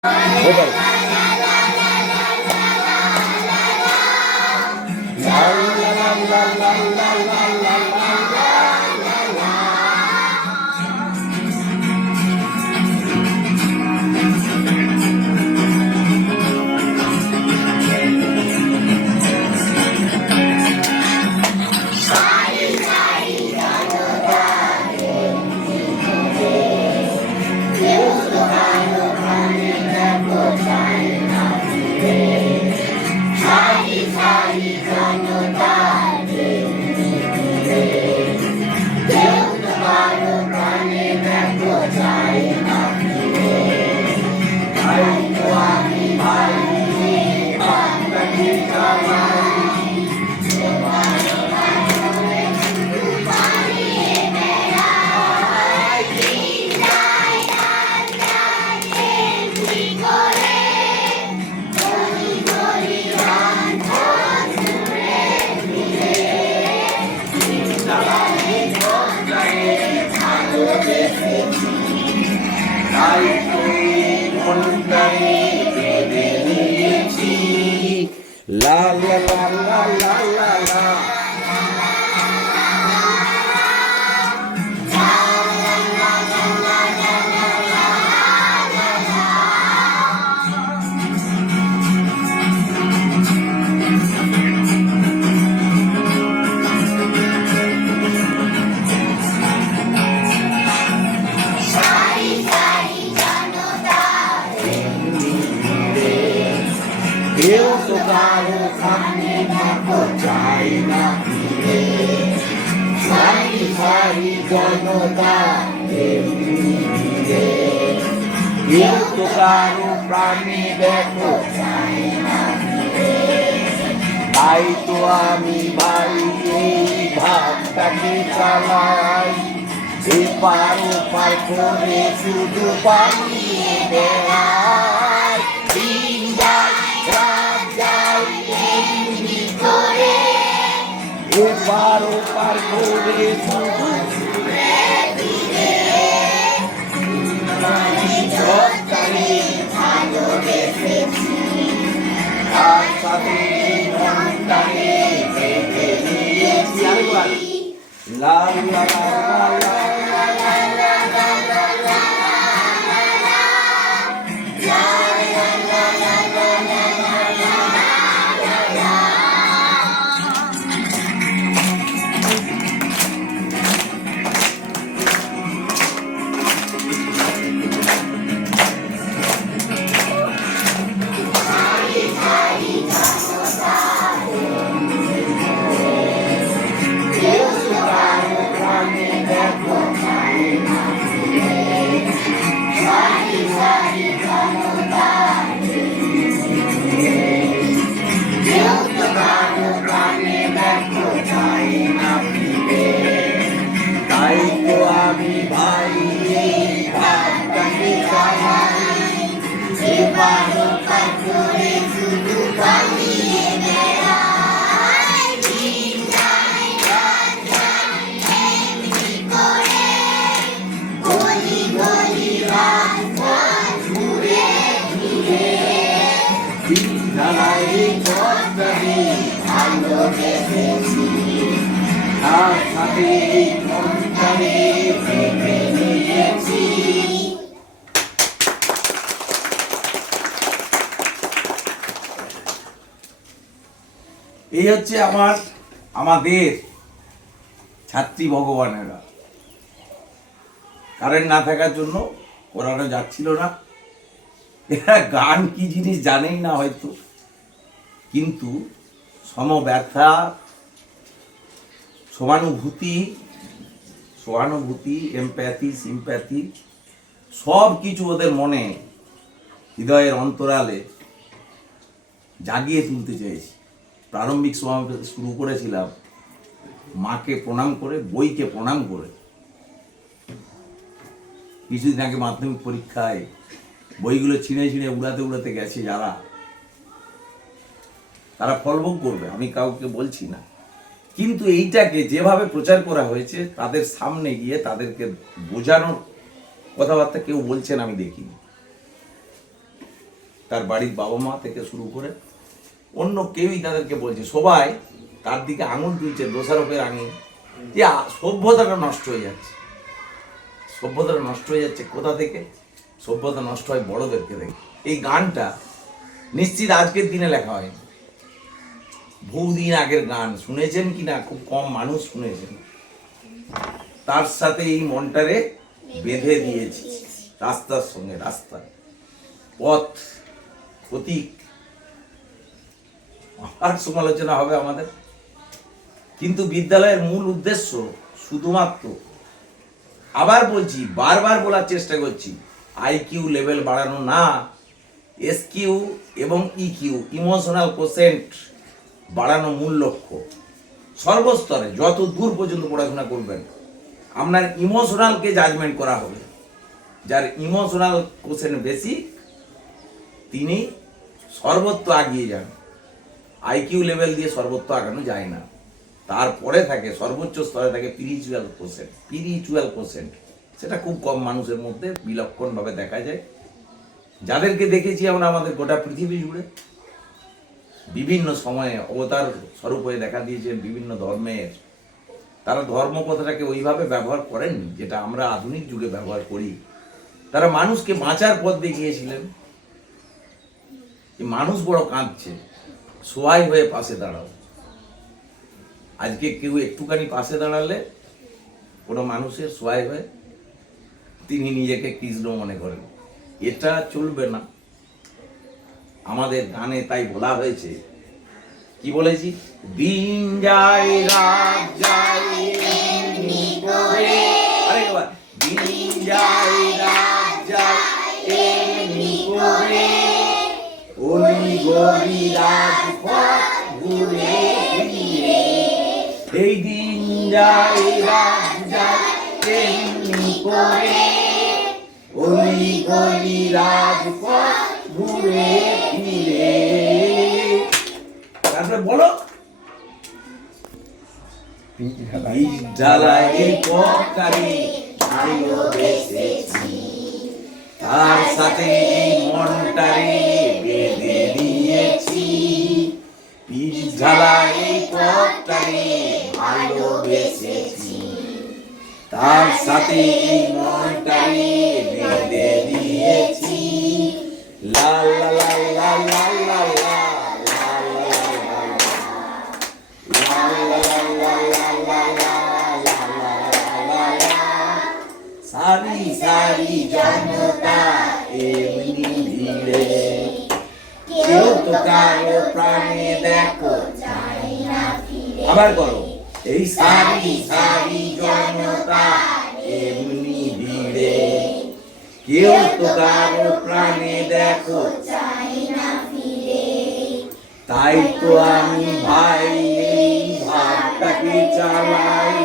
La la la la la la la. Eu sou caro, kami nako China fire. Sari sari janota emire. Eu sou caro, kami nako China fire. Bhai to ami bhai bhakta ki chalai. Epar opar kore shudu paniye berai. Opar opar kore shudu jotare bhalobesেছি আর সাথে মনটারে বেঁধে নিয়েছি লা লা লা লা এই হচ্ছে আমাদের ছাত্রী ভগবানেরা। কারেন্ট না থাকার জন্য পড়ানো যাচ্ছিল না। এরা গান কি জিনিস জানেই না হয়তো, কিন্তু সমব্যথা, সহানুভূতি, এমপ্যাথি, সিম্প্যাথি সব কিছু ওদের মনে, হৃদয়ের অন্তরালে জাগিয়ে তুলতে চেয়েছি। প্রারম্ভিক সময় শুরু করেছিলাম মাকে প্রণাম করে, বইকে প্রণাম করে। কিছুদিন আগে মাধ্যমিক পরীক্ষায় বইগুলো ছিঁড়ে উড়াতে গেছে যারা, তারা ফলভোগ করবে, আমি কাউকে বলছি না। কিন্তু এইটাকে যেভাবে প্রচার করা হয়েছে, তাদের সামনে গিয়ে তাদেরকে বোঝানোর কথাবার্তা কেউ বলছেন আমি দেখিনি। তার বাড়ির বাবা মা থেকে শুরু করে অন্য কেউই তাদেরকে বলছে, সবাই তার দিকে আঙুল তুলছে, দোষারোপের আঙুল, যে সভ্যতাটা নষ্ট হয়ে যাচ্ছে। সভ্যতাটা নষ্ট হয়ে যাচ্ছে কোথা থেকে? সভ্যতা নষ্ট হয় বড়দেরকে দেখে। এই গানটা নিশ্চিত আজকের দিনে লেখা হয়নি, বহুদিন আগের গান। শুনেছেন কি না খুব কম মানুষ শুনেছেন। তার সাথে এই মনটারে বেঁধে দিয়েছি রাস্তার সঙ্গে, রাস্তা, পথ, প্রতীক। আর সমালোচনা হবে আমাদের, কিন্তু বিদ্যালয়ের মূল উদ্দেশ্য শুধুমাত্র, আবার বলছি, বারবার বলার চেষ্টা করছি, আইকিউ লেভেল বাড়ানো না, এসকিউ এবং ইকিউ, ইমোশনাল কোশেন্ট বাড়ানো মূল লক্ষ্য। সর্বস্তরে যত দূর পর্যন্ত পড়াশোনা করবেন, আপনার ইমোশনালকে জাজমেন্ট করা হবে। যার ইমোশনাল কোশেন্ট বেশি তিনি সর্বত্র আগিয়ে যান। আইকিউ লেভেল দিয়ে সর্বত্র আগানো যায় না। তারপরে থাকে সর্বোচ্চ স্তরে থাকে স্পিরিচুয়াল কোশেন্ট। সেটা খুব কম মানুষের মধ্যে বিলক্ষণভাবে দেখা যায়। যাদেরকে দেখেছি আমরা আমাদের গোটা পৃথিবী জুড়ে, বিভিন্ন সময়ে অবতার স্বরূপ হয়ে দেখা দিয়েছেন বিভিন্ন ধর্মের, তারা ধর্ম কথাটাকে ওইভাবে ব্যবহার করেননি যেটা আমরা আধুনিক যুগে ব্যবহার করি। তারা মানুষকে বাঁচার পথ দেখিয়েছিলেন। মানুষ বড় কাঁদছে, সহায় হয়ে পাশে দাঁড়াও। আজকে কেউ একটুখানি পাশে দাঁড়ালে কোনো মানুষের সহায় হয়ে তিনি নিজেকে কৃষ্ণ মনে করেন, এটা চলবে না। আমাদের গানে তাই বলা হয়েছে, কি বলেছি, দিন যায় রাত যায় এমনি করে, আরেকবার, দিন যায় রাত যায় এমনি করে, অলি গলি রাজপথ ঘুরে ফিরে, এই দিন যায় রাত যায় এমনি করে, অলি গলি রাজপথ ঘুরে ফিরে। তারপরে বলো, জ্বালায় পথকারে ভালোবেসেছি, তার সাথে এই মনটারে বেঁধে দিয়েছি। জ্বালায় পথটারে ভালোবেসেছি, তার সাথে এই মনটারে বেঁধে দিয়েছি। লা লা লা লা লা লা লা। সারি সারি জনতা এমনি ভিড়ে, কেউ তো কারো প্রাণে দেখো যায় না ফিরে। আবার করো, এই সারি সারি জনতা এমনি ভিড়ে, কেউ তো কারো প্রাণে দেখো যায় না ফিরে। তাই তো আমি ভাই এই ভাবটাকে চালাই,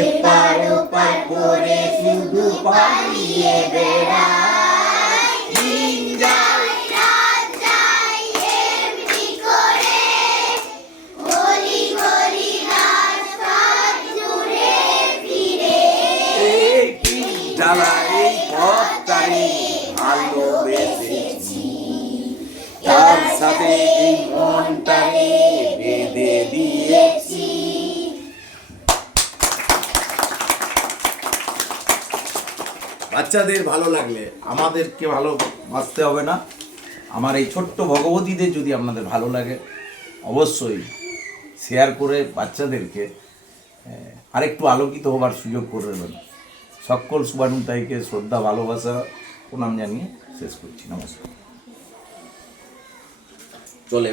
এপার ওপার করে শুধু পালিয়ে বেড়াই। দিন যায় রাত যায় এমনি করে, গলি গলি রাজপথ ঘুরে ফিরে, কি জ্বালায় এই পথটারে ভালোবেসেছি, তার সাথে এই মনটারে বেঁধে দিয়েছি। বাচ্চাদের ভালো লাগলে আমাদেরকে ভালোবাসতে হবে না। আমার এই ছোট্ট ভগবতীদের যদি আপনাদের ভালো লাগে, অবশ্যই শেয়ার করে বাচ্চাদেরকে আরেকটু আলোকিত হবার সুযোগ করে দেবেন। সকল শুভানুধ্যায়ীকে শ্রদ্ধা, ভালোবাসা, প্রণাম জানিয়ে শেষ করছি। নমস্কার। চলে